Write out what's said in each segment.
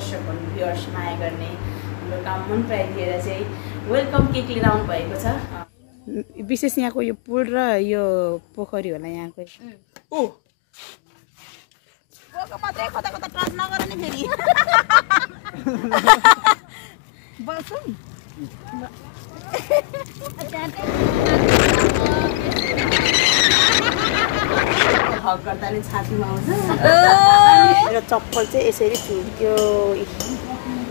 दर्शकहरू भ्युअर्स माया गर्ने हाम्रो काम मन पराइदिएर चाहिँ वेलकम केक लिएर आउनु भएको छ। विशेष यहाँको यो पुल र यो पोखरी होला यहाँको। ओ मात्रै कता कता टच नगर नि फेरि बसौँ हक गर्दा नि छातीमा आउँछ। मेरो चप्पल चाहिँ यसरी चुट्क्यो,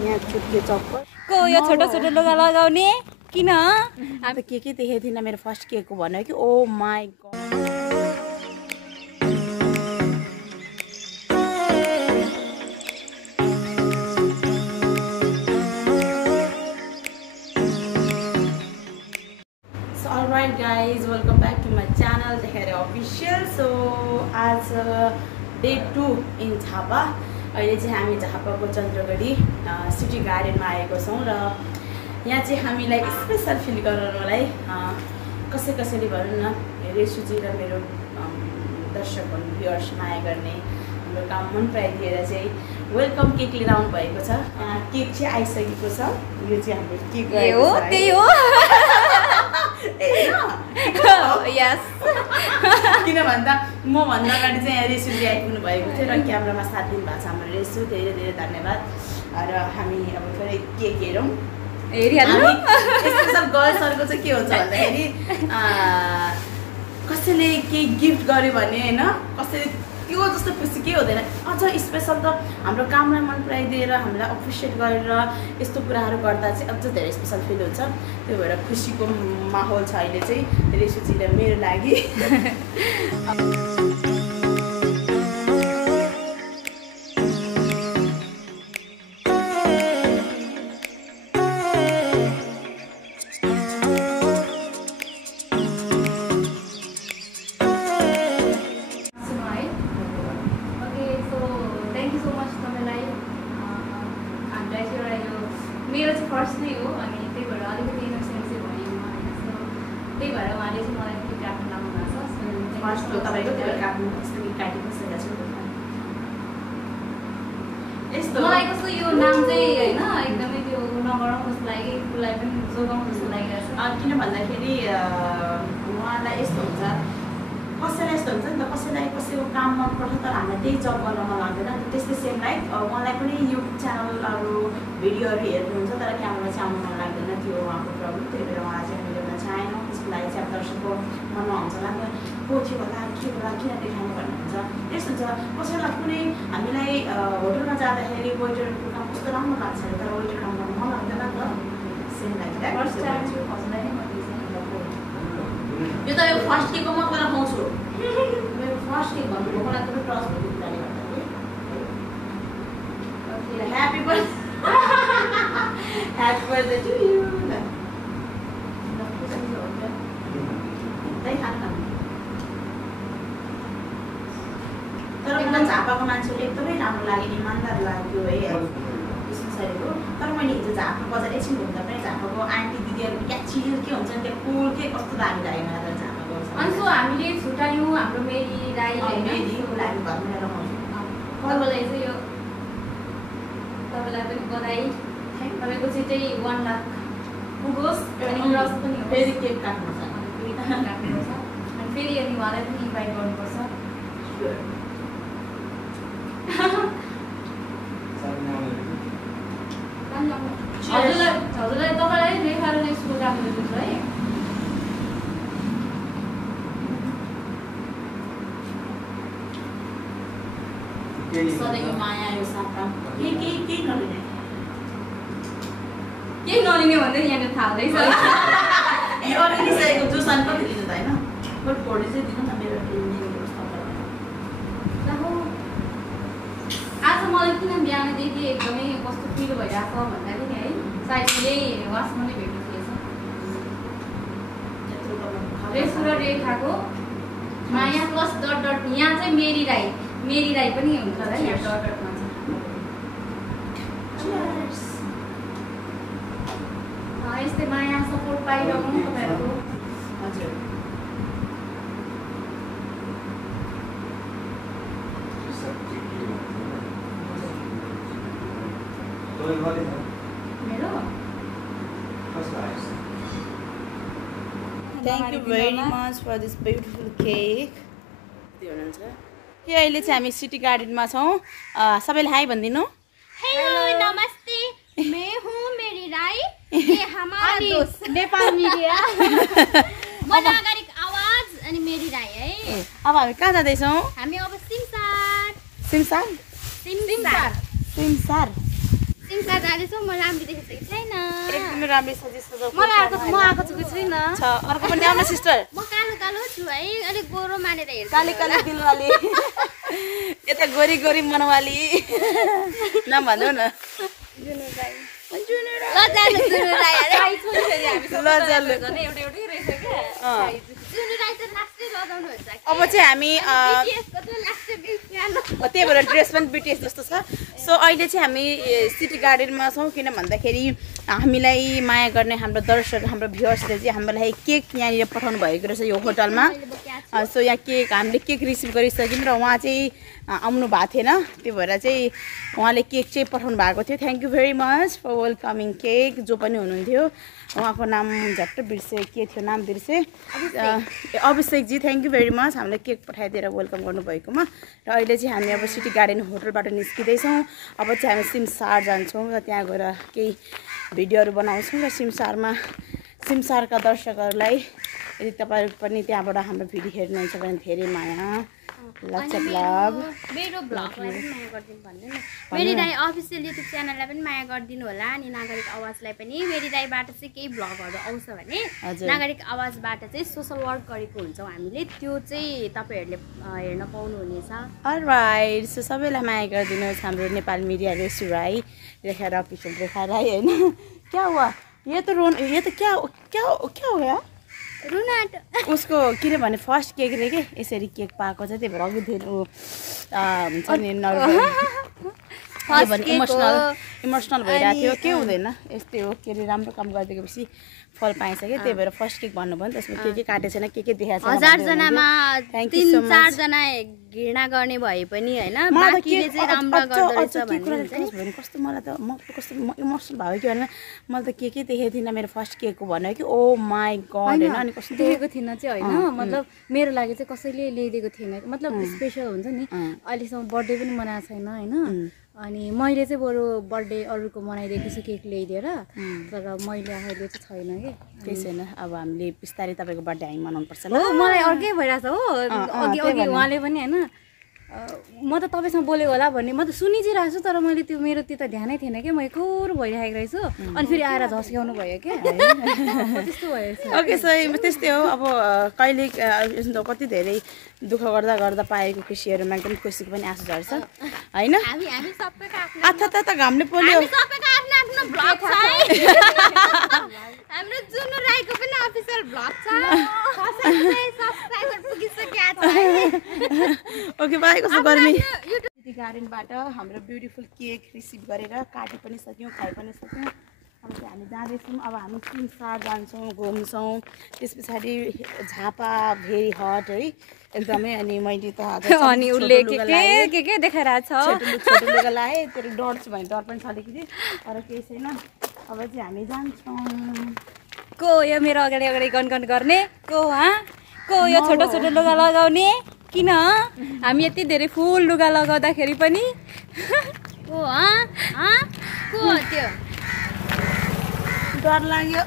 यहाँ चुट्क्यो चप्पल को यो छोटो छोटो लुगा लगाउने किन? अब के देखेको थिइनँ मेरो फर्स्ट केक हो भन्यो कि oh my god. Alright guys, welcome back to my channel Dekhare Official. So आज day 2 in झापा। अहिले चाहिँ हामी झापाको चन्द्रगढी सिटी गार्डनमा आएको छौँ र यहाँ चाहिँ हामीलाई स्पेसल फिल गराउनलाई कसैले भनौँ न रेसुजी र मेरो दर्शकहरू भ्युअर्स माया गर्ने हाम्रो काम मन पराइदिएर चाहिँ वेलकम केक लिएर आउनु भएको छ। केक चाहिँ आइसकेको छ। यो चाहिँ हाम्रो केक हो, त्यही हो। यस किन भन्दा म भन्दा अगाडि चाहिँ रेसुजी आइपुग्नु भएको थियो र क्यामेरामा साथ दिनु भएको छ हाम्रो रेसु। धेरै धेरै धन्यवाद। र हामी अब थोरै केक हेरौँ। हेरिहाल्नु। स्पेसल गर्ल्सहरूको चाहिँ के हुन्छ भन्दाखेरि कसैले केक गिफ्ट गर्यो भने होइन, कसैले त्यो जस्तो खुसी केही हुँदैन। अझ स्पेसल त हाम्रो कामलाई मन पराइदिएर हामीलाई अप्रिसिएट गरेर यस्तो कुराहरू गर्दा चाहिँ अझ धेरै स्पेसल फिल हुन्छ। त्यो भएर खुसीको माहौल छ अहिले चाहिँ रेसुजी र मेरो लागि। मेरो चाहिँ फर्स्ट नै हो अनि त्यही भएर अलिकति इनोसेन्ट चाहिँ भयो होइन। सो त्यही भएर उहाँले चाहिँ मलाई गिफ्ट राख्नु लाउनु भएको छ। फर्स्ट हो तपाईँको त्यो काट्नु काटेको छ यस्तो मलाई कस्तो यो नाम चाहिँ होइन एकदमै त्यो नगराउँ जस्तो लाग्यो, उसलाई पनि जोगाउँ जस्तो लागिरहेको छ। किन भन्दाखेरि उहाँलाई यस्तो हुन्छ, कसैलाई यस्तो हुन्छ नि त, कसैको काम मनपर्छ तर हामीलाई त्यही जब गर्न मन लाग्दैन। त्यस्तै सेम लाइक उहाँलाई पनि युट्युब च्यानलहरू भिडियोहरू हेर्नुहुन्छ तर क्यामेरा चाहिँ आउनु मन लाग्दैन, त्यो उहाँको प्रब्लम। त्यही भएर उहाँ चाहिँ भिडियोमा चाहेन। त्यसको लागि चाहिँ अब दर्शकको मनमा हुन्छ होला को थियो होला के होला किन देखाउनु भन्ने हुन्छ। यस्तो हुन्छ कसैलाई कुनै हामीलाई होटलमा जाँदाखेरि वेटरको काम कस्तो राम्रो लाग्छ अरे तर वेटर काम गर्नु मन लाग्दैन नि त। सेम लाइक फर्स्ट टाइम चाहिँ हजुरलाई नै भन्दैछ यो त यो फर्स्ट केकको म मलाई पाउँछु। मेरो फर्स्ट केक भन्नुभयो मलाई त ट्रस्ट भएको कुराले गर्दाखेरि happy birthday happy birthday to you. तर मलाई झापाको मान्छेले एकदमै राम्रो लाग्यो, इमान्दार लाग्यो है विशेषरीको। तर मैले हिजो झापा बजार एकछिन घुम्दा पनि झापाको आन्टी दिदीहरू क्या चिल के हुन्छ नि त्यो कुल के कस्तो दामी लाग्यो मलाई त झापाको। अनि सो हामीले छुट्यायौँ हाम्रो मेरी राई मेरीको लागि घरमा लगाउँछु। तपाईँलाई चाहिँ यो तपाईँलाई पनि बधाई। तपाईँको चाहिँ चाहिँ 1 लाख पुगोस् अनि रस पनि होस्। फेरि केक काट्नुपर्छ काट्नुपर्छ अनि फेरि अनि उहाँलाई पनि इन्भाइट गर्नुपर्छ। हजुरलाई तपाईँलाई देखाएर नै स्कुल राख्नुहुन्छ है। सधैँको माया यो साथमा केही नलिने केही नलिने भन्दै यहाँनिर थाहा हुँदैछ। लिइसकेको जुस अनि कति लिनु त होइन बट फोर्टी चाहिँ दिनु न मेरो आज मलाई किन बिहानदेखि एकदमै कस्तो फिल भइरहेको भन्दाखेरि है सायद यही वासमा नै भेट्नु थिएछ। रेसु र रेखाको माया प्लस डट डट यहाँ चाहिँ मेरी राई पनि हुन्छ होला यहाँ डट डटमा चाहिँ। यस्तै माया सपोर्ट पाइरहनु तपाईँहरूको। हजुर मेरो Thank you very much for this beautiful cake. के अहिले चाहिँ हामी सिटी गार्डनमा छौँ सबैले हाई भनिदिनु हेलो नमस्ते मैं हूँ मेरी राई ये हमारा दोस्त नेपाल मीडिया म नागरिक आवाज अनि मेरी राई है अब हामी कहाँ जाँदैछौँ हामी अब सिमसार सिमसार जाँदैछौँ म राम्ररी देखेको छैन एकदमै राम्रो सजिलो म आएको छु छुइनँ अर्को पनि आउनु सिस्टर म कालो छु है अलिक गोरो मानेर हेर्छु काली दिलवाली यता गोरी मनवाली नभन्नु न अब चाहिँ हामी त्यही भएर ड्रेस पनि बिटिएस जस्तो छ सो अहिले चाहिँ हामी सिटी गार्डनमा छौँ किन भन्दाखेरि हामीलाई माया गर्ने हाम्रो दर्शक हाम्रो भ्युअर्सले चाहिँ हामीलाई केक यहाँनिर पठाउनु भएको रहेछ यो होटलमा सो यहाँ केक हामीले केक रिसिभ गरिसक्यौँ र उहाँ चाहिँ आउनु भएको थिएन त्यो भएर चाहिँ उहाँले केक चाहिँ पठाउनु भएको थियो thank you very much for welcoming cake जो पनि हुनुहुन्थ्यो उहाँको नाम झट्ट बिर्से के थियो नाम बिर्से अभिषेकजी थ्याङ्क यू भेरी मच हामीलाई केक पठाइदिएर वेलकम गर्नुभएकोमा र अहिले चाहिँ हामी अब सिटी गार्डन होटलबाट निस्किँदैछौँ अब चाहिँ हामी सिमसार जान्छौँ र त्यहाँ गएर केही भिडियोहरू बनाउँछौँ र सिमसारका दर्शकहरूलाई यदि तपाईँहरू पनि त्यहाँबाट हाम्रो भिडियो हेर्नुहुन्छ भने धेरै माया मेरो भ्लगलाई पनि माया गरिदिनु भन्नु न मेरी दाई अफिसियल युट्युब च्यानललाई पनि माया गरिदिनु होला अनि नागरिक आवाजलाई पनि मेरी दाईबाट चाहिँ केही भ्लगहरू आउँछ भने नागरिक आवाजबाट चाहिँ सोसल वर्क गरेको हुन्छौँ हामीले त्यो चाहिँ तपाईँहरूले हेर्न पाउनुहुनेछ अलराइट सो सबैलाई माया गरिदिनुहोस् हाम्रो नेपाल मिडिया रेसु राई रेखा अफिसियल रेखा राई होइन क्या हुआ ये तो क्या हो गया रुनाट उसको किनभने फर्स्ट केक रे के यसरी केक पाएको छ त्यही भएर अघि धेरै हुन्छ नि नर्भस इमोसनल भइरहेको थियो के हुँदैन यस्तै हो के अरे राम्रो काम गरिदिएपछि फल पाइन्छ कि त्यही भएर फर्स्ट केक भन्नु भयो त्यसमा के काटेको छैन के देखाएको छ 1000 जनामा 3-4 जना घृणा गर्ने भए पनि हैन बाकीले चाहिँ राम्रो गर्दछ भन्ने कस्तो मलाई त म कस्तो इमोसनल भयो कि हैन मैले त के देखेको थिइनँ मेरो फर्स्ट केकको भन्यो कि ओ माई गॉड हैन अनि कस्तो देखेको थिइन चाहिँ हैन मतलब मेरो लागि चाहिँ कसैले ल्याइदिएको थिएन मतलब स्पेशल हुन्छ नि अहिलेसम्म बर्थडे पनि मनाएको छैन हैन अनि मैले चाहिँ बरु बर्थडे अरूको मनाइदिएको छु केक ल्याइदिएर तर मैले अहिले चाहिँ छैन कि त्यही छैन अब हामीले बिस्तारै तपाईँको बर्थडे हामी मनाउनुपर्छ ल मलाई अर्कै भइरहेछ हो अघि उहाँले पनि हैन म त तपाईँसँग बोलेको होला भन्ने म त सुनिदिरहेको छु तर मैले त्यो मेरो त्यो त ध्यानै थिएन कि म एकोर भइरहेको रहेछु अनि फेरि आएर झस्क्याउनु भयो क्या त्यस्तो भएछ ओके सो त्यस्तै हो अब कहिले कति धेरै दुःख गर्दा पाएको खुसीहरूमा एकदम खुसीको पनि आँसु झर्छ होइन त घामले पोल्यो हाम्रो जुनु राईको पनि अफिसियल भ्लग छ सब्स्क्राइबर पुगिसक्यो ओके बाई कस्तो गर्मी सिटी गार्डनबाट हाम्रो ब्युटिफुल केक रिसिभ गरेर काटि पनि सक्यौँ खाइ पनि सक्यौँ अब चाहिँ हामी जाँदैछौँ अब हामी सिमसार जान्छौँ घुम्छौँ त्यस पछाडि झापा भेरी हट है एकदमै अनि मैले त अनि उसले के देखाइरहेको छ छोटो लुगा लगाएँ त्यो डर छु भने डर पनि छ अलिकति तर केही छैन अब चाहिँ हामी जान्छौँ को यो मेरो अगाडि गनगन गर्ने को यो छोटो लुगा लगाउने किन हामी यति धेरै फुल लुगा लगाउँदाखेरि पनि को त्यो डर लाग्यो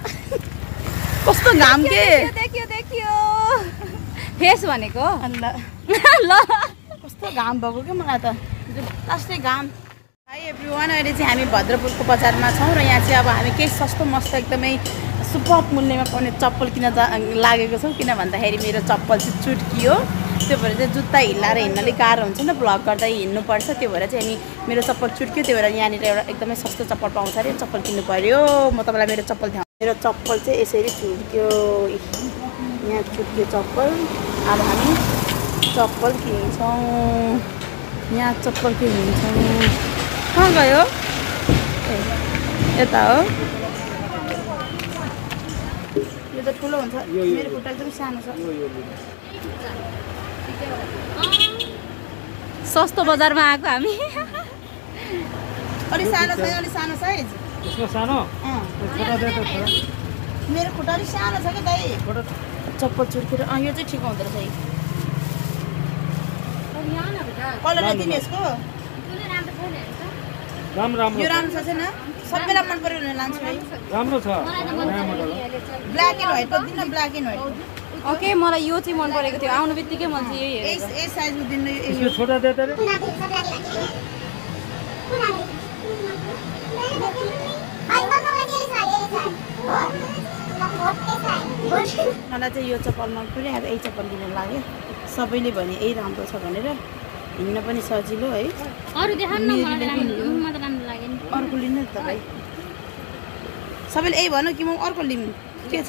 कस्तो घाम के देखियो फेस भनेको ल कस्तो घाम भएको क्या मलाई त लास्टै घाम हाई एभ्रिवान अहिले चाहिँ हामी भद्रपुरको बजारमा छौँ र यहाँ चाहिँ अब हामी केही सस्तो मस्त एकदमै सुपर मूल्यमा पाउने चप्पल किन लागेको छौँ किन भन्दाखेरि मेरो चप्पल चाहिँ चुट्कियो त्यो भएर चाहिँ जुत्ता हिल्लाएर हिँड्नले गाह्रो हुन्छ नि भ्लग गर्दा हिँड्नुपर्छ त्यो भएर चाहिँ अनि मेरो चप्पल चुट्क्यो त्यो भएर यहाँनिर एउटा एकदमै सस्तो चप्पल पाउँछ अरे चप्पल किन्नु पऱ्यो म तपाईँलाई मेरो चप्पल मेरो चप्पल चाहिँ यसरी चुट्क्यो यहाँ चुट्क्यो चप्पल अब हामी चप्पल किन्छौँ यहाँ चप्पल किन्छौँ कहाँ गयो यता हो यो त ठुलो हुन्छ मेरो खुट्टा एकदम सानो छ सस्तो बजारमा आएको हामी अलि सानो छ अलि सानो साइज यसको सानो छोटा दे त छोरा मेरो खुट्टा अलि सानो छ के दाइ छोटा चप्पल चुर्केर यो चाहिँ ठिक हुँदो रहेछ कलर दिने यसको राम्रो यो राम्रो छ छैन सबैलाई मन पर्यो भने लान्छु है राम्रो छ ब्ल्याक एन्ड व्हाइट दिनु न ब्ल्याक एन्ड व्हाइट ओके मलाई यो चाहिँ मन परेको थियो आउनु बित्तिकै मन चाहिँ यही हेरेको ए साइजको दिनु यसको छोटा दे त रे मलाई चाहिँ यो चप्पल मन पर्यो अब यही चप्पल दिन लाग्यो सबैले भने यही राम्रो छ भनेर हिँड्न पनि सजिलो है अरु देखाउनु न मलाई राम्रो लाग्यो नि अर्को लिनु नि तपाईँ सबैले यही भन्नु कि म अर्को लिनु के छ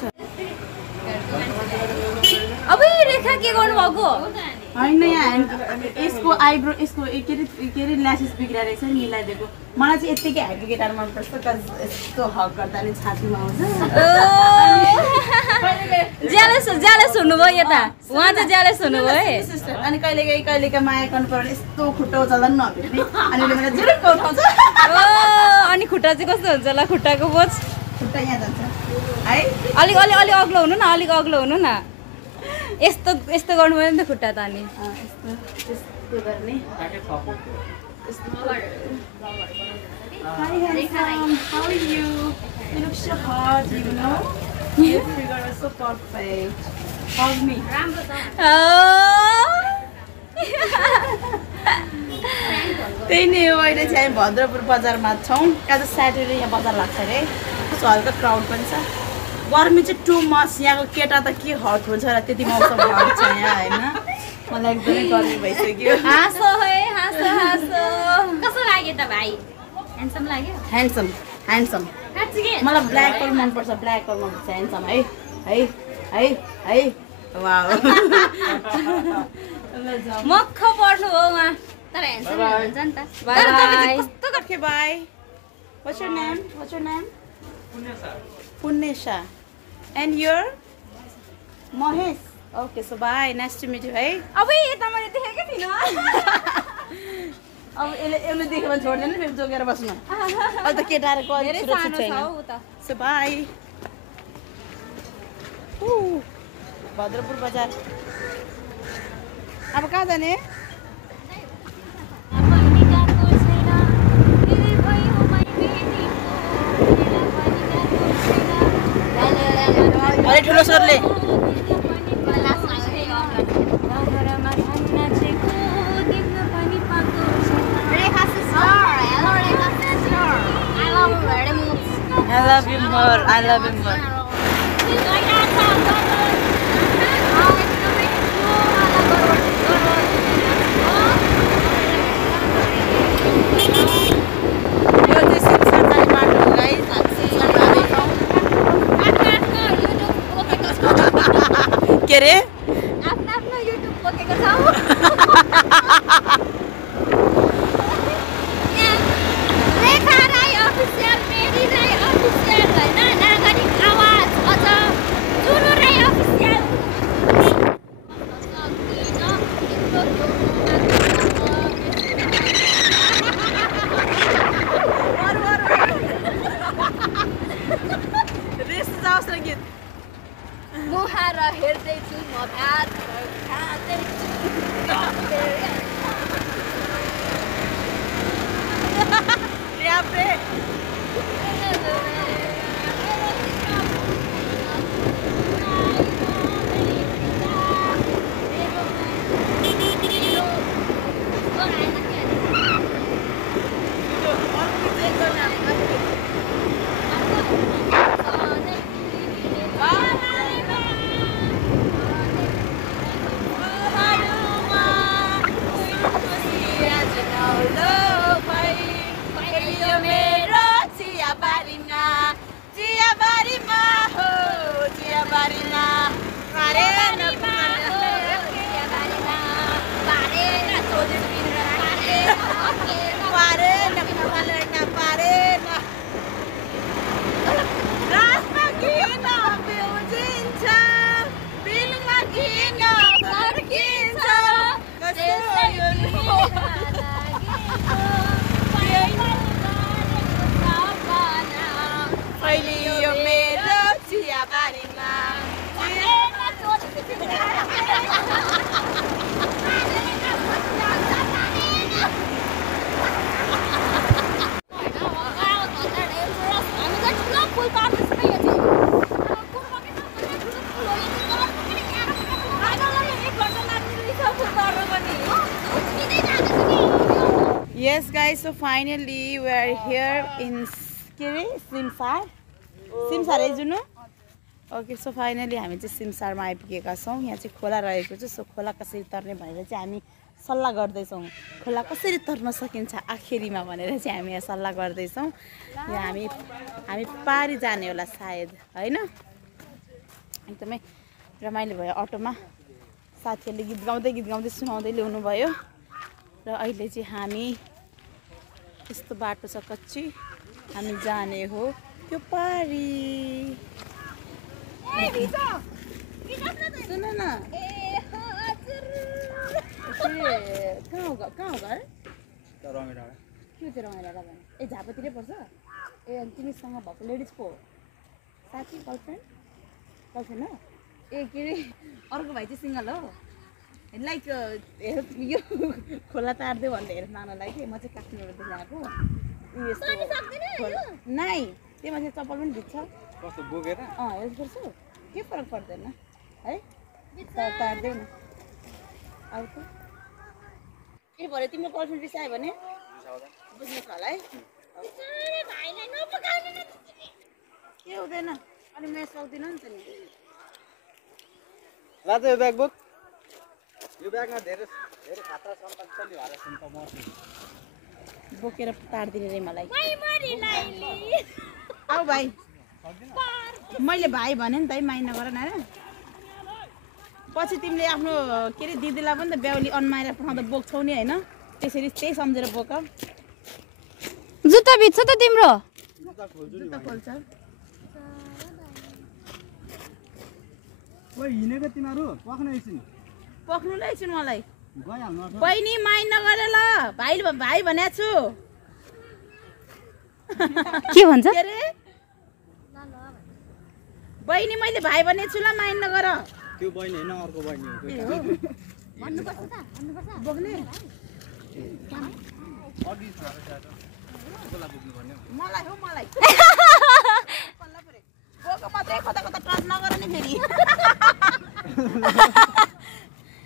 अब रेखा के गर्नु भएको होइन यहाँ यसको आइब्रो यसको के अरे ल्यासेस बिग्रेर रहेछ नि मिलाइदिएको मलाई चाहिँ यत्तिकै हाइटको केटाहरू मनपर्छ यस्तो हक गर्दा नि छातीमा आउँछ ज्यालेस हुनुभयो यता उहाँ चाहिँ ज्यालेस हुनुभयो है अनि कहिलेकाहीँ माया गर्नु पर्यो यस्तो खुट्टा उचाल्दा पनि नभेट्ने अनि उसले मलाई जुरुक्क उठाउँछ अनि खुट्टा चाहिँ कस्तो हुन्छ होला खुट्टाको बोझ खुट्टा यहाँ जान्छ है अलिक अग्लो हुनु न अलिक अग्लो हुनु न यस्तो गर्नु पर्यो नि त खुट्टा त अनि यस्तो गर्ने Hi handsome, how are you? You look so hot, you know? Your figure is so perfect. Hug me. त्यही नै हो अहिले चाहिँ हामी भद्रपुर बजारमा छौँ आज स्याटरडे यहाँ बजार लाग्छ अरे कस्तो हल्का क्राउड पनि छ गर्मी चाहिँ टु मच यहाँको केटा त के हट हुन्छ र त्यति मौसम हट छ यहाँ होइन मलाई एकदमै गर्मी भइसक्यो हाँसो है हाँसो कस्तो लाग्यो त भाइ ह्यान्डसम लाग्यो ह्यान्डसम मलाई ब्ल्याक कलर मनपर्छ ब्ल्याक कलर मनपर्छ ह्यान्डसम है वाउ मक्ख पर्नु हो उहाँ तर ह्यान्डसम हुन्छ नि त तर तपाईँ कस्तो गर्थे by What's your name? Punesha. And you're? Mohesh. Okay, so bye. Nice to meet you, है अब यता मैले देखेकै थिइनँ अब यसले देख्यो भने छोड्दैन फेरि जोगेर बस्नु अहिले त केटाहरू धेरै सानो छ हौ त सो बाई भद्रपुर बजार अब कहाँ जाने अरे ठुलो स्वरले I love you more. के रे आफ्नो युट्युब पोकेको छ रेखा राई अफिसियल मेरी राई अफिसियल हैन नागरिक आवाज अझ जुनु राई अफिसियल रेस जाओस् न गीत मुहार हेर्दैछु म भात खाँदैछु So finally we are here in Simsar है जुनु ओके सो फाइनली हामी चाहिँ सिमसारमा आइपुगेका छौँ यहाँ चाहिँ खोला रहेको छ सो खोला कसरी तर्ने भनेर चाहिँ हामी सल्लाह गर्दैछौँ खोला कसरी तर्न सकिन्छ आखिरीमा भनेर चाहिँ हामी यहाँ सल्लाह गर्दैछौँ यहाँ हामी पारी जाने होला सायद हैन एकदमै रमाइलो भयो अटोमा साथीहरूले गीत गाउँदै सुनाउँदै ल्याउनु भयो र अहिले चाहिँ हामी यस्तो बाटो छ कच्ची हामी जाने हो त्यो पारी सुन न कहाँ हो घर के त्यो रमाइलो भने ए झापातिरै पर्छ ए अनि तिमीसँग भएको लेडिज पो साथी गर्लफ्रेन्ड हो ए के अरे अर्को भाइ चाहिँ सिङ्गल हो लाइक हेर यो खोला तार्दै भन्दै हेर नानालाई कि म चाहिँ काठमाडौँबाट ल्याएको नाइ त्यो मान्छे चप्पल पनि भिज्छ हेल्प गर्छु के फरक पर्दैन है तार्दै न अर्को के भयो तिम्रो गर्लफ्रेन्ड रिसायो भने बुझ्नु होला है के हुँदैन अनि म सक्दिनँ नि त नि लाज यो ब्याग बोक यो ब्यागमा धेरै खतरा सम्पत्ति छ नि भएर सुन त म बोकेर तार्दिने रे मलाई आऊ भाइ मैले भाइ भने नि त माइन नगर न पछि तिमीले आफ्नो के अरे दिदीलाई पनि त बेहुली अन्माएर पठाउँदा बोक्छौ नि होइन त्यसरी त्यही सम्झेर बोक जुत्ता भिज्छ त तिम्रो जुत्ता खोल्छ ओइ हिनेको तिमीहरु पक्नु नै एकछिन मलाई गइहाल्नु बहिनी माइन नगर ल भाइ भनेको छु के भन्छ के अरे बहिनी मैले भाइ भनेको छु ल माइन नगर त्यो बहिनी हैन अर्को बहिनी हो भन्नुपर्छ त भन्नुपर्छ बोक्ने अडि छ कोला बोक्नु भन्ने मलाई हो मलाई बोक मात्रै कता टच नगर नि फेरि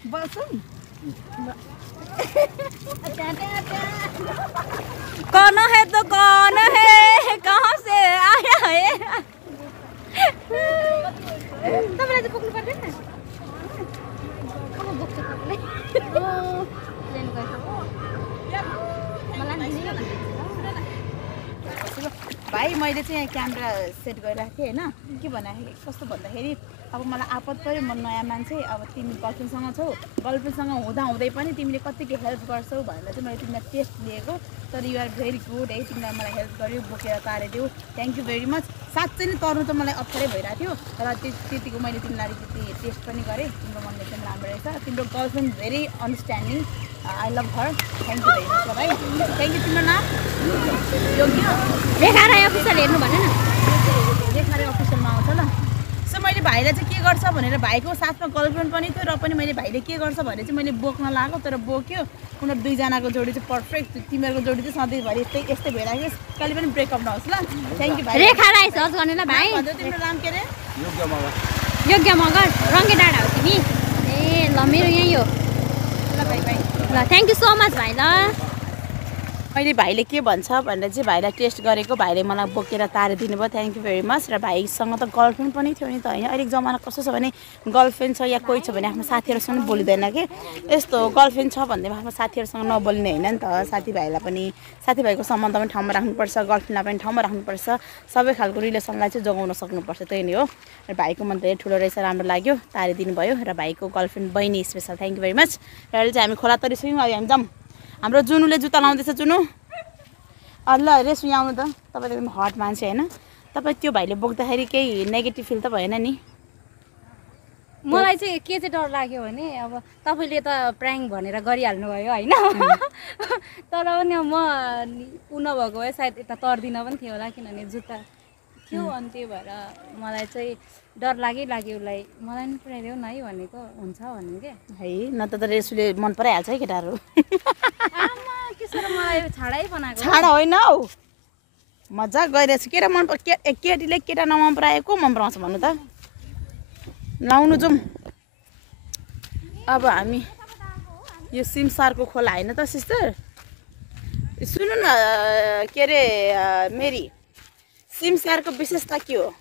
बसौँ कौन है तो कौन है कहाँ से आया है तपाईँलाई चाहिँ पुग्नु पर्दैन अब बोक्छ भाइ मैले चाहिँ यहाँ क्यामेरा सेट गरिराखेँ होइन के भन्दाखेरि कस्तो भन्दाखेरि अब मलाई आपत पऱ्यो म नयाँ मान्छे अब तिमी गर्लफ्रेन्डसँग छौ गर्लफ्रेन्डसँग हुँदै पनि तिमीले कतिको हेल्प गर्छौ भनेर चाहिँ मैले तिमीलाई टेस्ट लिएको तर युआर भेरी गुड है तिमीलाई मलाई हेल्प गर्यो बोकेर तारिदियो थ्याङ्क यू भेरी मच साँच्चै नै तर्नु त मलाई अप्ठ्यारै भइरहेको थियो र त्यतिको मैले तिमीलाई अलिकति टेस्ट पनि गरेँ तिम्रो मन एकदम राम्रो रहेछ तिम्रो girlfriend very understanding I love her thank you very much भाइ थ्याङ्क यू तिम्रो नाम योग्य रेखा राई अफिसियल हेर्नु भन न रेखा राई अफिसियलमा आउँछ ल सो मैले भाइलाई चाहिँ के गर्छ भनेर भाइको साथमा गर्लफ्रेन्ड पनि थियो र पनि मैले भाइले के गर्छ भने चाहिँ मैले बोक्न लागेको तर बोक्यो उनीहरू दुईजनाको जोडी चाहिँ पर्फेक्ट तिमीहरूको जोडी चाहिँ सधैँभरि यस्तै भइरहेको कहिले पनि ब्रेकअप नहोस् ल थ्याङ्क यू भाइ रेखा राई सर्च गर्ने ल भाइ तिम्रो नाम के अरे योग्य मगर रङ्गे डाँडा हो तिमी ए ल मेरो यहीँ हो ल भाइ ल थ्याङ्क यू सो मच भाइ ल मैले भाइले के भन्छ भनेर चाहिँ भाइलाई टेस्ट गरेको भाइले मलाई बोकेर तारिदिनु भयो थ्याङ्क यू भेरी मच र भाइसँग त गर्लफ्रेन्ड पनि थियो नि त होइन अहिलेको जमाना कस्तो छ भने गर्लफ्रेन्ड छ या कोही छ भने आफ्नो साथीहरूसँग बोलिँदैन कि यस्तो गर्लफ्रेन्ड छ भन्दैमा आफ्नो साथीहरूसँग नबोल्ने होइन नि त साथीभाइलाई पनि साथीभाइको सम्बन्ध पनि ठाउँमा राख्नुपर्छ गर्लफ्रेन्डलाई पनि ठाउँमा राख्नुपर्छ सबै खालको रिलेसनलाई चाहिँ जोगाउन सक्नुपर्छ त्यही नै हो र भाइको मन धेरै ठुलो रहेछ राम्रो लाग्यो तारिदिनु भयो र भाइको गर्लफ्रेन्ड बहिनी special thank you very much र अहिले चाहिँ हामी खोला तरिसक्यौँ अहिले हामी जाऊँ हाम्रो जुनुले जुत्ता लाउँदैछ जुनु ल रेसु यहाँ आउनु त तपाईँ एकदम हट मान्छे होइन तपाईँ त्यो भाइले बोक्दाखेरि केही नेगेटिभ फिल त भएन नि मलाई चाहिँ के चाहिँ डर लाग्यो भने अब तपाईँले त प्राङ्क भनेर गरिहाल्नु भयो होइन तर पनि म ऊ नभएको भए सायद यता तर्दिनँ पनि थियो होला किनभने जुत्ता थियो अनि त्यही भएर मलाई चाहिँ डर लाग्यो उसलाई मलाई पनि पुऱ्याइदेऊ न है भनेको हुन्छ भन्नु क्या है न त रेसुले मन पराइहाल्छ है केटाहरू मलाई छाडै बनाएको छाडा होइन हौ मजा गइरहेछ केटा मन केटीले केटा नमन परायो को मन पराउँछ भन्नु त लाउनु जाउँ अब हामी यो सिमसारको खोला होइन त सिस्टर सुन्नु न के अरे मेरी सिमसारको विशेषता के हो?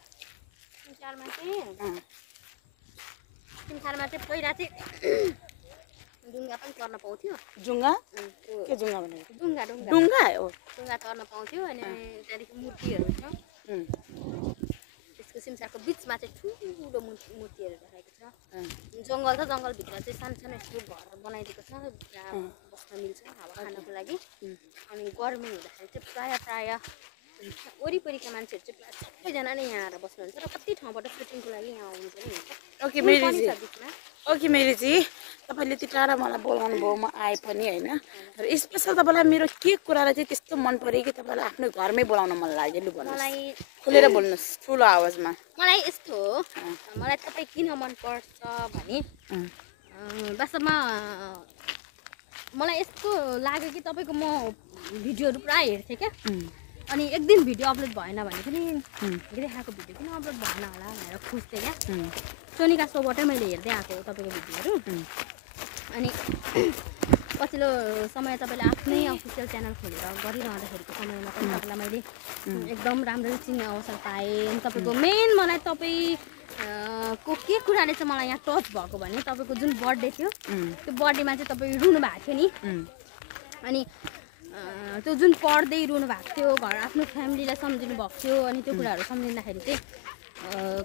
सिमसारमा चाहिँ पहिला चाहिँ डुङ्गा पनि चढ्न पाउँथ्यो। जुङ्गा के जुङ्गा भनेर? डुङ्गा डुङ्गा हो। डुङ्गा चढ्न पाउँथ्यो अनि त्यहाँदेखि मूर्तिहरू छ। त्यसको सिमसारको बिचमा चाहिँ ठुलो मूर्तिहरू राखेको छ। जङ्गल छ, जङ्गलभित्र चाहिँ सानो सानो यस्तो घर बनाइदिएको छ जहाँ बस्न मिल्छ हावा खानको लागि। अनि गर्मी हुँदाखेरि चाहिँ प्रायः वरिपरिका मान्छेहरू चाहिँ सबैजना नै यहाँ आएर बस्नुहुन्छ र कति ठाउँबाट सुटिङको लागि यहाँ आउनु पनि हुन्छ। ओके मेरीजी तपाईँले त्यति टाढा मलाई बोलाउनु भयो, म आए पनि होइन। र स्पेसल तपाईँलाई मेरो के कुरालाई चाहिँ त्यस्तो मन पऱ्यो कि तपाईँलाई आफ्नो घरमै बोलाउन मन लाग्यो? लु भन्नुहोस्, मलाई खुलेर बोल्नुहोस् ठुलो आवाजमा। मलाई यस्तो हो, मलाई तपाईँ किन मनपर्छ भने वास्तवमा मलाई यस्तो लाग्यो कि तपाईँको म भिडियोहरू पुरा हेर्थेँ क्या। अनि एक दिन भिडियो अपलोड भएन भने पनि देखाएको भिडियो किन अपलोड भएन होला भनेर खोज्थेँ क्या। सोनिका सोबाटै मैले हेर्दै आएको तपाईँको भिडियोहरू। अनि पछिल्लो समय तपाईँले आफ्नै अफिसियल च्यानल खोलेर गरिरहँदाखेरिको समयमा पनि तपाईँलाई मैले एकदम राम्ररी चिन्ने अवसर पाएँ। अनि तपाईँको मेन मलाई तपाईँको के कुराले चाहिँ मलाई यहाँ टच भएको भने तपाईँको जुन बर्थडे थियो त्यो बर्थडेमा चाहिँ तपाईँ रुनु भएको थियो नि। अनि त्यो जुन पढ्दै रुनु भएको थियो, घर आफ्नो फ्यामिलीलाई सम्झिनु भएको थियो। अनि त्यो कुराहरू सम्झिँदाखेरि चाहिँ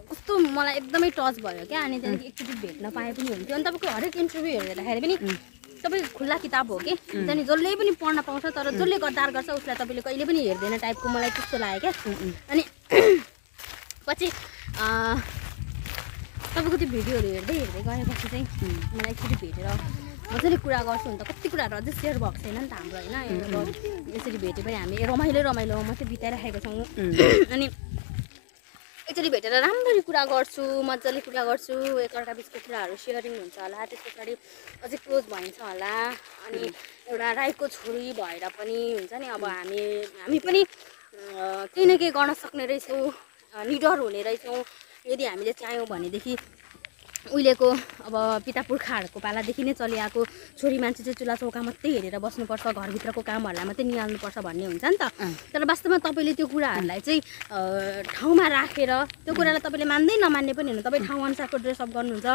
कस्तो मलाई एकदमै टच भयो क्या। अनि त्यहाँदेखि एकचोटि भेट्न पाए पनि हुन्थ्यो। अनि तपाईँको हरेक इन्टरभ्यूहरू हेर्दाखेरि पनि तपाईँ खुल्ला किताब हो कि, त्यहाँदेखि जसले पनि पढ्न पाउँछ, तर जसले गद्दार गर्छ उसलाई तपाईँले कहिले पनि हेर्दैन टाइपको मलाई त्यस्तो लाग्यो क्या। अनि पछि तपाईँको त्यो भिडियोहरू हेर्दै गएपछि चाहिँ मलाई एकचोटि भेटेर मजाले कुरा गर्छु नि त। कति कुराहरू अझै सेयर भएको छैन नि त हाम्रो होइन। यसरी भेटे पनि हामी रमाइलो मात्रै बिताइराखेको छौँ। अनि एकचोटि भेटेर राम्ररी कुरा गर्छु, मजाले कुरा गर्छु, एकअर्का बिचको कुराहरू सेयरिङ हुन्छ होला। त्यस पछाडि अझै क्लोज भइन्छ होला। अनि एउटा राईको छोरी भएर पनि हुन्छ नि, अब हामी पनि केही न केही गर्न सक्ने रहेछौँ, निडर हुने रहेछौँ यदि हामीले चाह्यौँ भनेदेखि। उहिलेको अब पिता पुर्खाहरूको पालादेखि नै चलिआएको छोरी मान्छे चाहिँ चुल्हा चौका मात्रै हेरेर बस्नुपर्छ, घरभित्रको कामहरूलाई मात्रै निहाल्नुपर्छ भन्ने हुन्छ नि त। तर वास्तवमा तपाईँले त्यो कुराहरूलाई चाहिँ ठाउँमा राखेर त्यो कुरालाई तपाईँले मान्दै नमान्ने पनि होइन, तपाईँ ठाउँअनुसारको ड्रेसअप गर्नुहुन्छ,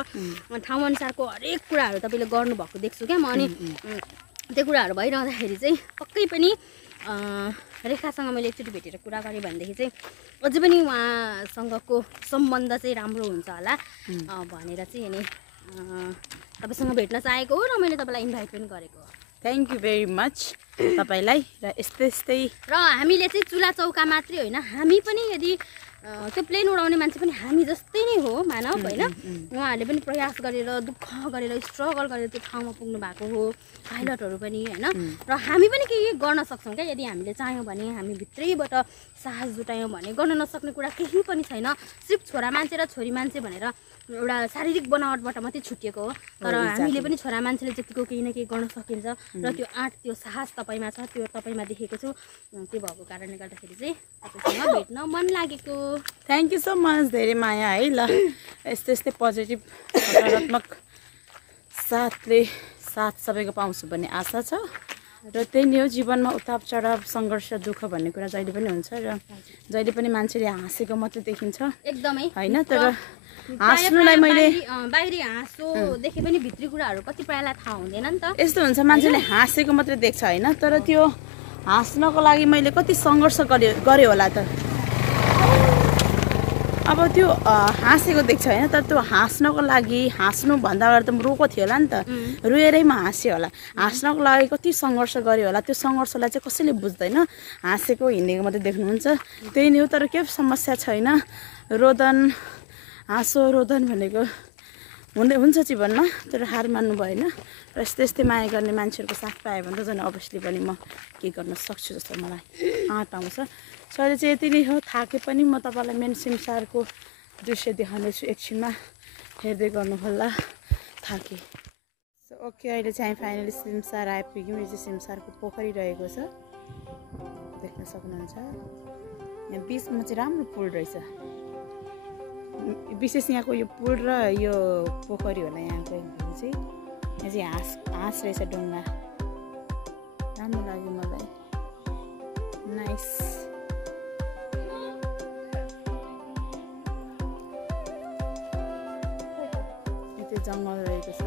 ठाउँअनुसारको हरेक कुराहरू तपाईँले गर्नुभएको देख्छु क्या म। अनि त्यो कुराहरू भइरहँदाखेरि चाहिँ पक्कै पनि रेखासँग मैले एकचोटि भेटेर कुरा गरेँ भनेदेखि चाहिँ अझै पनि उहाँसँगको सम्बन्ध चाहिँ राम्रो हुन्छ होला भनेर चाहिँ अनि तपाईँसँग भेट्न चाहेको हो र मैले तपाईँलाई इन्भाइट पनि गरेको हो। थ्याङ्क यू भेरी मच तपाईँलाई। र यस्तै र हामीले चाहिँ चुल्हा चौका मात्रै होइन, हामी पनि यदि त्यो प्लेन उडाउने मान्छे पनि हामी जस्तै नै हो मानव होइन। उहाँहरूले पनि प्रयास गरेर दुःख गरेर स्ट्रगल गरेर त्यो ठाउँमा पुग्नु भएको हो, पाइलटहरू पनि होइन। र हामी पनि केही गर्न सक्छौँ क्या यदि हामीले चाह्यौँ भने। हामी भित्रैबाट साहस जुटायौँ भने गर्न नसक्ने कुरा केही पनि छैन। सिर्फ छोरा मान्छे र छोरी मान्छे भनेर एउटा शारीरिक बनावटबाट मात्रै छुटिएको हो, तर हामीले पनि छोरा मान्छेले जतिको केही न केही गर्न सकिन्छ। र त्यो आँट त्यो साहस तपाईँमा छ, त्यो तपाईँमा देखेको छु। त्यो भएको कारणले गर्दाखेरि चाहिँ तपाईँसँग भेट्न मन लागेको। थ्याङ्क यू सो मच, धेरै माया है। ल यस्तै पोजिटिभ सकारात्मक साथ सबैको पाउँछु भन्ने आशा छ। र त्यही नै हो, जीवनमा उताप चढाव सङ्घर्ष दुःख भन्ने कुरा जहिले पनि हुन्छ र जहिले पनि मान्छेले हाँसेको मात्रै देखिन्छ एकदमै होइन। तर हाँस्नुलाई मैले बाहिरी हाँसो देखे पनि भित्री कुराहरू कति प्रायलाई थाहा हुँदैन नि त। यस्तो हुन्छ, मान्छेले हाँसेको मात्रै देख्छ होइन, तर त्यो हाँस्नको लागि मैले कति सङ्घर्ष गरेँ होला त। अब त्यो हाँसेको देख्छ होइन, तर त्यो हाँस्नको लागि हाँस्नुभन्दा अगाडि त म रोएको थियो होला नि त, रोएरै म हाँसेँ होला। हाँस्नको लागि कति सङ्घर्ष गरेँ होला, त्यो सङ्घर्षलाई चाहिँ कसैले बुझ्दैन, हाँसेको हिँडेको मात्रै देख्नुहुन्छ। त्यही नै हो, तर केही समस्या छैन। हाँसो रोदन भनेको हुन्छ जीवनमा, तर हार मान्नु भएन। र यस्तै माया गर्ने मान्छेहरूको साथ पायो भने त झन् अभियसली पनि म के गर्न सक्छु जस्तो मलाई आँट आउँछ। सो अहिले चाहिँ यति नै हो, थाके पनि म तपाईँलाई मेन सिमसारको दृश्य देखाउनेछु, एकछिनमा हेर्दै गर्नुहोला, थाकेँ। सो ओके, अहिले चाहिँ हामी फाइनली सिमसार आइपुग्यौँ। यो चाहिँ सिमसारको पोखरी रहेको छ, देख्न सक्नुहुन्छ। यहाँ बिचमा चाहिँ राम्रो पुल रहेछ, विशेष यहाँको यो पुल र यो पोखरी होला यहाँको चाहिँ। यहाँ चाहिँ हाँस रहेछ, डुङ्गा राम्रो लाग्यो मलाई। नाइस यति जङ्गल रहेको छ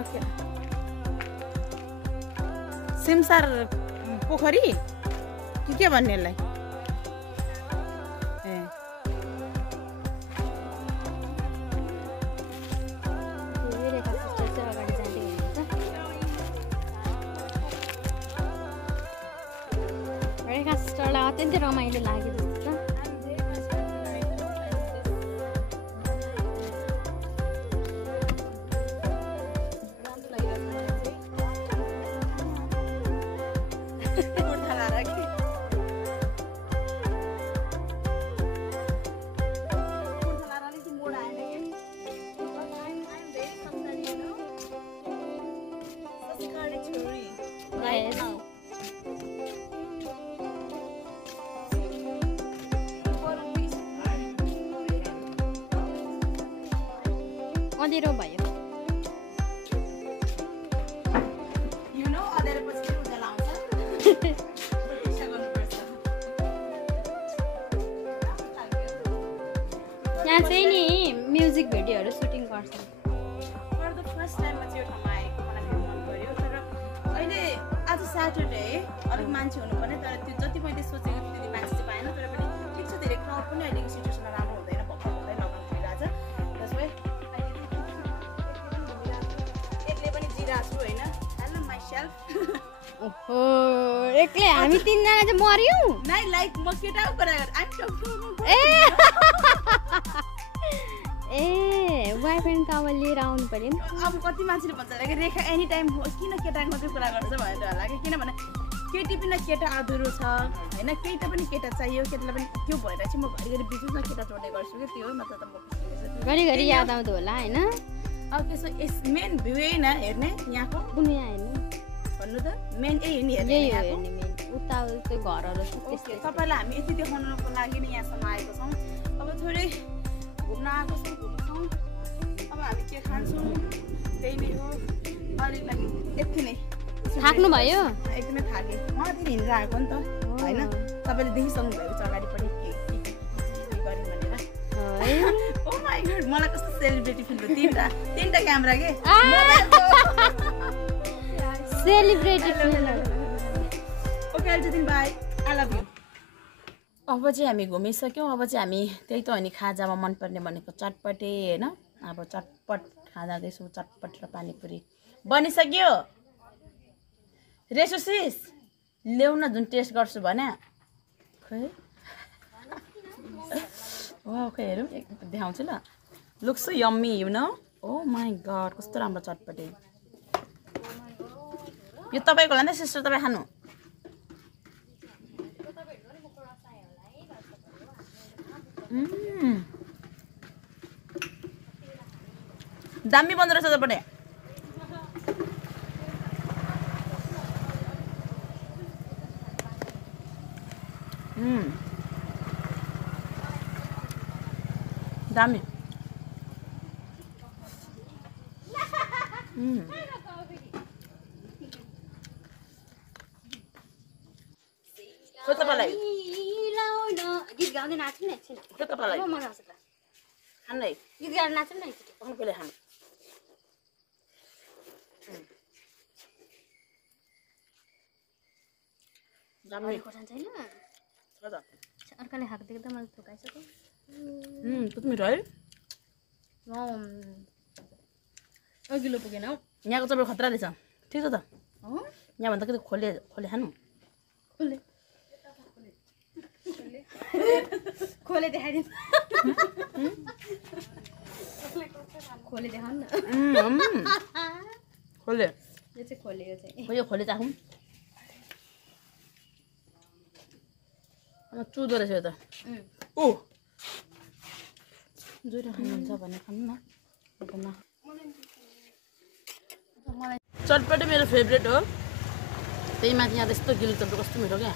ओके सिमसार पोखरी के भन्ने यसलाई ए रेखा सिस्टरलाई अत्यन्तै रमाइलो लाग्यो जस्तो छ अँधेरो भयो यहाँ चाहिँ नि म्युजिक भिडियोहरू सुटिङ गर्छ फर द फर्स्ट टाइम म चाहिँ यो ठाउँमा आएको मलाई फेरि मन पर्यो तर अहिले आज स्याटरडे अलिक मान्छे हुनुपर्ने तर त्यो जति मैले सोचेको थिएँ त्यति मान्छे चाहिँ पाएन तर पनि ठिक छ धेरै क्राउड पनि अहिलेको सिचुएसनमा राम्रो हुँदैन भर्खर भर्खरै लकडाउन भइरहेछ त्यसमै एक्लै पनि जिरहेको छु होइन हेलो माइसेल्फ ओहो एक्लै हामी तीनजना चाहिँ मर्यौँ नाइ लाइक म केटाको कुरा गर्छु ए वाइफ एन्ड कामल लिएर आउनु पर्यो नि अब कति मान्छेले भन्छ होला कि रेखा एनी टाइम किन केटाको मात्रै कुरा गर्छ भनेर होला कि किनभने केटी बिना केटा अधुरो छ होइन केटा पनि केटा चाहियो केटालाई पनि त्यो भएर चाहिँ म घरिघरि बिचमा केटा जोड्ने गर्छु कि त्यो हो नत्र त म घरिघरि याद आउँदो होला होइन अब त्यसो मेन भ्यू यही न हेर्ने यहाँको कुनै हेर्नु भन्नु त मेन यही हो नि हेर्ने यही हो यहाँको। हेर्ने मेन उता त्यो घरहरू छ ओके त्यस्तै तपाईँलाई हामी यति देखाउनको लागि नै यहाँसम्म आएको छौँ अब थोरै घुम्न आएको छौँ घुम्छौँ अब हामी के खान्छौँ त्यही नै हो अलिक लागि यति नै थाक्नु भयो एकदमै थाकेँ माथि हिँडेर आएको नि त होइन तपाईँले देखिसक्नु भएको छ अगाडिपट्टि के गऱ्यौँ भनेर ओ माई गड मलाई कस्तो सेलिब्रेटी फिल भयो तिनवटा क्यामेरा के सेलिब्रेटी ओके अहिले बाई आई लभ यु अब चाहिँ हामी घुमिसक्यौँ अब चाहिँ हामी त्यही त हो नि खाजामा मनपर्ने भनेको चटपटे होइन अब चटपट खाँदैछौँ चटपट र पानीपुरी बनिसक्यो रेसोसिस ल्याउ न जुन टेस्ट गर्छु भने खै वा खै हेरौँ एक देखाउँछु ल looks so yummy you know oh my god कस्तो राम्रो चटपटे यो तपाईँको होला नि सिस्टर तपाईँ खानु दामी बन्दो रहेछ तपाईँले दामी तपाईँलाई गीत गाउँदै नाच्नु नि एकछिन तपाईँलाई मजा आउँछ त खानु है गीत गाएर नाच्नु नि एकचोटि कहिले खानु दामी खोर्सानी छैन छ त अर्काले खाएको देख्दा मलाई थोकाइसक्यो कति मिठो है अघिल्लो पुगेन हौ यहाँको चपेट खतरा रहेछ ठिक छ त यहाँभन्दा कति खोले खोले खानु खोले देखाइदिनु खोले देखाउनु न खोले यो चाहिँ खोले यो चाहिँ यो खोले चाखौँ चुदो रहेछ यो त ओ जोरो खानुहुन्छ भने खानु न चटपटे मेरो फेभरेट हो त्यही माथि यहाँ यस्तो गिलो चटपटे कस्तो मिठो क्या